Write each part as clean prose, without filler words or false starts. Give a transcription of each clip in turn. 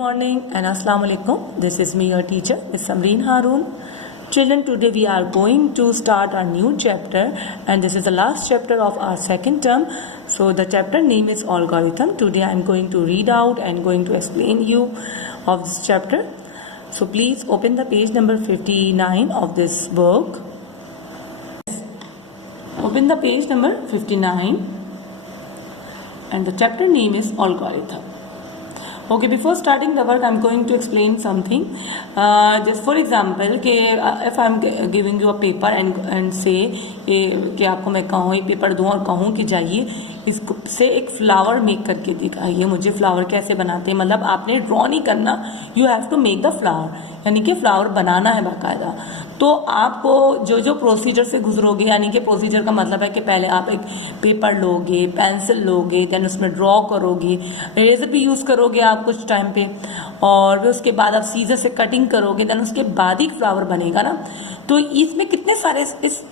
Morning and Assalamu alaikum. This is me, your teacher, Ms. Samreen Haroon. Children, today we are going to start our new chapter, and this is the last chapter of our second term. So the chapter name is algorithm. Today I am going to read out and going to explain you of this chapter. So please open the page number 59 of this book. Open the page number 59 and the chapter name is algorithm. Okay, before starting the work, I'm going to explain something. Just for example, if I'm giving you a paper and say कि आपको मैं कहूँ ये paper दूँ और कहूँ कि जाइए इससे एक फ्लावर मेक करके दिखाइए मुझे फ्लावर कैसे बनाते हैं. मतलब आपने ड्रॉ नहीं करना, you have to make the flower, यानी कि फ्लावर बनाना है बाकायदा. तो आपको जो प्रोसीजर से गुजरोगे, यानी कि प्रोसीजर का मतलब है कि पहले आप एक पेपर लोगे, पेंसिल लोगे, देन उसमें ड्रॉ करोगे, इरेजर भी यूज़ करोगे आप कुछ टाइम पे, और फिर उसके बाद आप सीजर से कटिंग करोगे, देन उसके बाद ही फ्लावर बनेगा ना. तो इसमें कितने सारे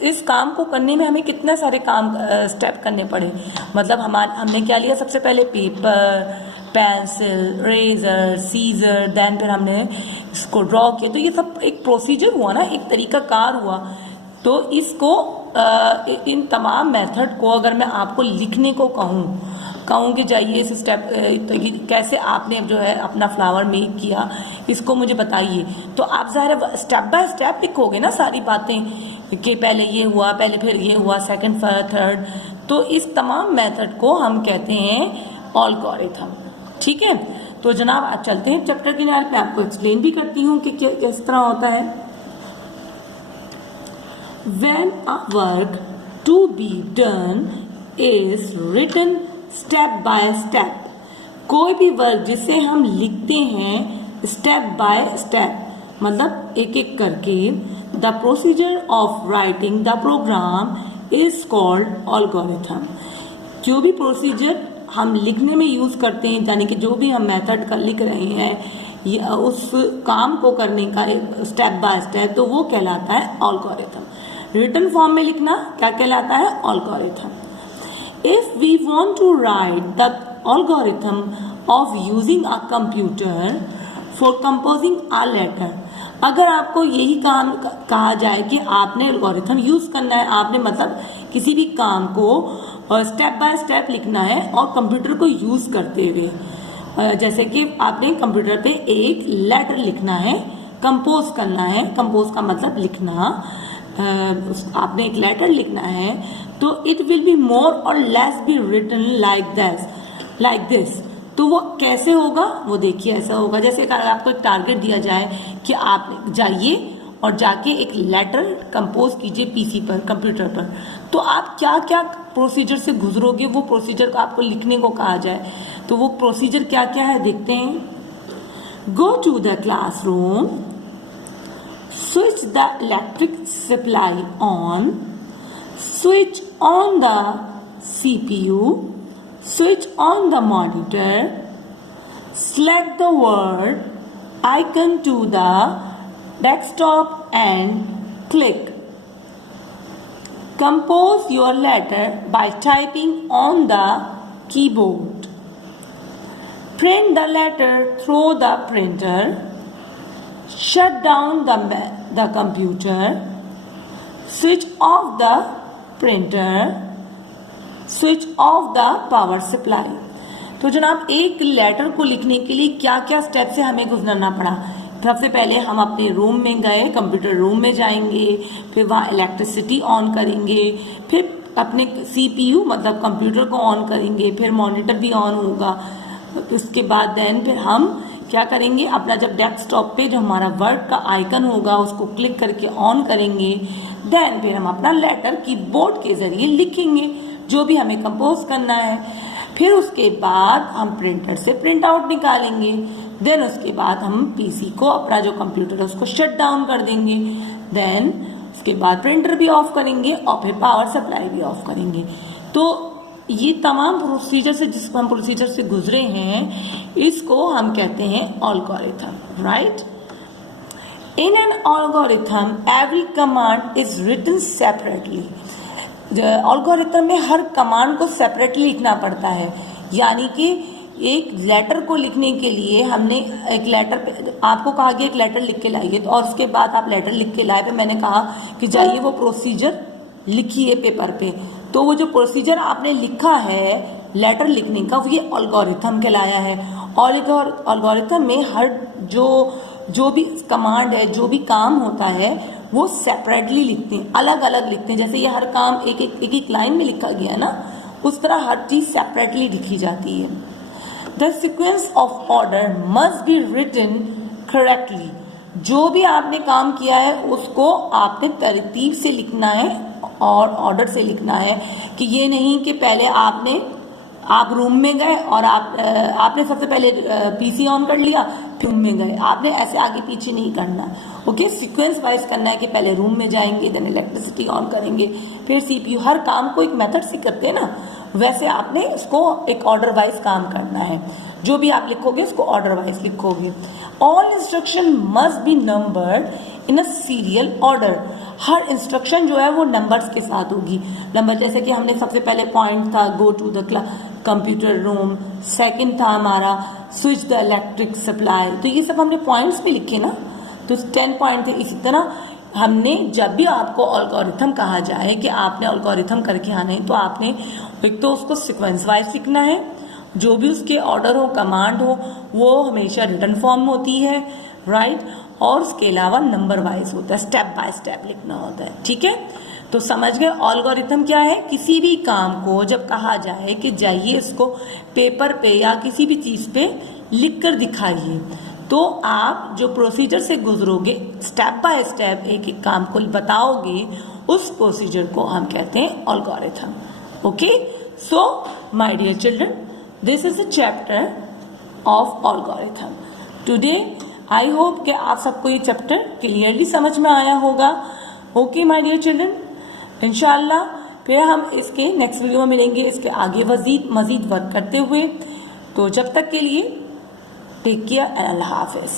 इस काम को करने में हमें कितने सारे काम स्टेप करने पड़े. मतलब हमने क्या लिया, सबसे पहले paper, pencil, razor, scissor, then फिर हमने इसको ड्रॉ किया. तो ये सब एक प्रोसीजर हुआ ना, एक तरीकाकार हुआ. तो इसको इन तमाम मेथड को अगर मैं आपको लिखने को कहूँ कि जाइए इस स्टेप कैसे आपने जो है अपना फ्लावर मेक किया, इसको मुझे बताइए, तो आप ज़ाहिर स्टेप बाय स्टेप लिखोगे ना सारी बातें कि पहले ये हुआ, पहले फिर ये हुआ, सेकंड, थर्ड. तो इस तमाम मेथड को हम कहते हैं अलगोरिथम. ठीक है, तो जनाब आज चलते हैं चैप्टर की तरफ. मैं आपको एक्सप्लेन भी करती हूँ कि किस तरह होता है. When a work to be done is written step by step, कोई भी वर्क जिसे हम लिखते हैं स्टेप बाय स्टेप, मतलब एक एक करके, the procedure of writing the program is called algorithm. जो भी प्रोसीजर हम लिखने में यूज करते हैं, यानी कि जो भी हम मेथड का लिख रहे हैं उस काम को करने का स्टेप बाय स्टेप, तो वो कहलाता है अलगोरिथम. रिटन फॉर्म में लिखना क्या कहलाता है, algorithm. If we want to write the algorithm of using a computer for composing a letter, अगर आपको यही काम कहा जाए कि आपने algorithm यूज करना है, आपने मतलब किसी भी काम को स्टेप बाय स्टेप लिखना है और कंप्यूटर को यूज करते हुए, जैसे कि आपने कंप्यूटर पे एक लेटर लिखना है, कंपोज करना है. कंपोज का मतलब लिखना, आपने एक लेटर लिखना है, तो इट विल बी मोर और less be written like this. तो वो कैसे होगा, वो देखिए ऐसा होगा. जैसे अगर आपको एक टारगेट दिया जाए कि आप जाइए और जाके एक लेटर कंपोज कीजिए पीसी पर, कंप्यूटर पर, तो आप क्या क्या प्रोसीजर से गुजरोगे, वो प्रोसीजर को आपको लिखने को कहा जाए, तो वो प्रोसीजर क्या क्या है देखते हैं. Go to the classroom, switch the electric supply on, switch on the CPU, switch on the monitor, select the word icon to the desktop and click. Compose your letter by typing on the keyboard. Print the letter through the printer. Shut down the computer, switch off the printer, switch off the power supply. तो जनाब एक letter को लिखने के लिए क्या क्या step से हमें गुजरना पड़ा. सबसे पहले हम अपने रूम में गए, कंप्यूटर रूम में जाएंगे, फिर वहाँ इलेक्ट्रिसिटी ऑन करेंगे, फिर अपने CPU मतलब कंप्यूटर को ऑन करेंगे, फिर मॉनिटर भी ऑन होगा. उसके बाद देन फिर हम क्या करेंगे, अपना जब डेस्कटॉप पे जो हमारा वर्ड का आइकन होगा उसको क्लिक करके ऑन करेंगे. देन फिर हम अपना लेटर कीबोर्ड के जरिए लिखेंगे जो भी हमें कंपोज करना है. फिर उसके बाद हम प्रिंटर से प्रिंट आउट निकालेंगे. देन उसके बाद हम पीसी को, अपना जो कंप्यूटर है उसको शट डाउन कर देंगे. देन उसके बाद प्रिंटर भी ऑफ करेंगे और फिर पावर सप्लाई भी ऑफ करेंगे. तो ये तमाम प्रोसीजर से जिसको हम प्रोसीजर से गुजरे हैं, इसको हम कहते हैं algorithm. Right. In an algorithm every command is written separately. Algorithm में हर कमांड को सेपरेटली लिखना पड़ता है, यानी कि एक लेटर को लिखने के लिए हमने एक लेटर, आपको कहा गया एक लेटर लिख के लाइए, तो और उसके बाद आप लेटर लिख के लाए, फिर मैंने कहा कि जाइए वो प्रोसीजर लिखिए पेपर पे। तो वो जो प्रोसीजर आपने लिखा है लेटर लिखने का, वो ये एल्गोरिथम कहलाया है। और एल्गोरिथम में हर जो भी कमांड है, जो भी काम होता है, वो सेपरेटली लिखते हैं, अलग अलग लिखते हैं। जैसे ये हर काम एक एक लाइन में लिखा गया है ना, उस तरह हर चीज सेपरेटली लिखी जाती है। The sequence of order must be written correctly. जो भी आपने काम किया है उसको आपने तरतीब से लिखना है और ऑर्डर से लिखना है, कि ये नहीं कि पहले आप रूम में गए और आपने सबसे पहले पीसी ऑन कर लिया फिर रूम में गए, आपने ऐसे आगे पीछे नहीं करना। ओके, सीक्वेंस वाइज करना है कि पहले रूम में जाएंगे, देन इलेक्ट्रिसिटी ऑन करेंगे, फिर सीपीयू। हर काम को एक मेथड से करते हैं ना, वैसे आपने इसको एक ऑर्डर वाइज काम करना है। जो भी आप लिखोगे उसको ऑर्डर वाइज लिखोगे। All instruction must be numbered in a serial order. Her instruction जो है वो नंबर्स के साथ होगी। नंबर जैसे कि हमने सबसे पहले पॉइंट था go to the computer room, second था हमारा स्विच द इलेक्ट्रिक सप्लाई, तो ये सब हमने पॉइंट्स पे लिखे ना, तो 10 पॉइंट थे। इसी तरह हमने जब भी आपको एल्गोरिथम कहा जाए कि आपने एल्गोरिथम करके आना है, तो आपने एक तो उसको सीक्वेंस वाइज लिखना है, जो भी उसके ऑर्डर हो, कमांड हो, वो हमेशा रिटन फॉर्म में होती है, राइट। और उसके अलावा नंबर वाइज होता है, स्टेप बाय स्टेप लिखना होता है, ठीक है। तो समझ गए एल्गोरिथम क्या है। किसी भी काम को जब कहा जाए कि जाइए इसको पेपर पे या किसी भी चीज पे लिख कर दिखाइए, तो आप जो प्रोसीजर से गुजरोगे, स्टेप बाय स्टेप एक एक काम को बताओगे, उस प्रोसीजर को हम कहते हैं algorithm. Okay, so my dear children, this is a chapter of algorithm today. I hope कि आप सबको ये चैप्टर क्लियरली समझ में आया होगा। ओके माय डियर चिल्ड्रन, इंशाल्लाह फिर हम इसके नेक्स्ट वीडियो में मिलेंगे, इसके आगे मजीद वर्क करते हुए। तो जब तक के लिए टेक केयर एंड अल्लाह हाफिज।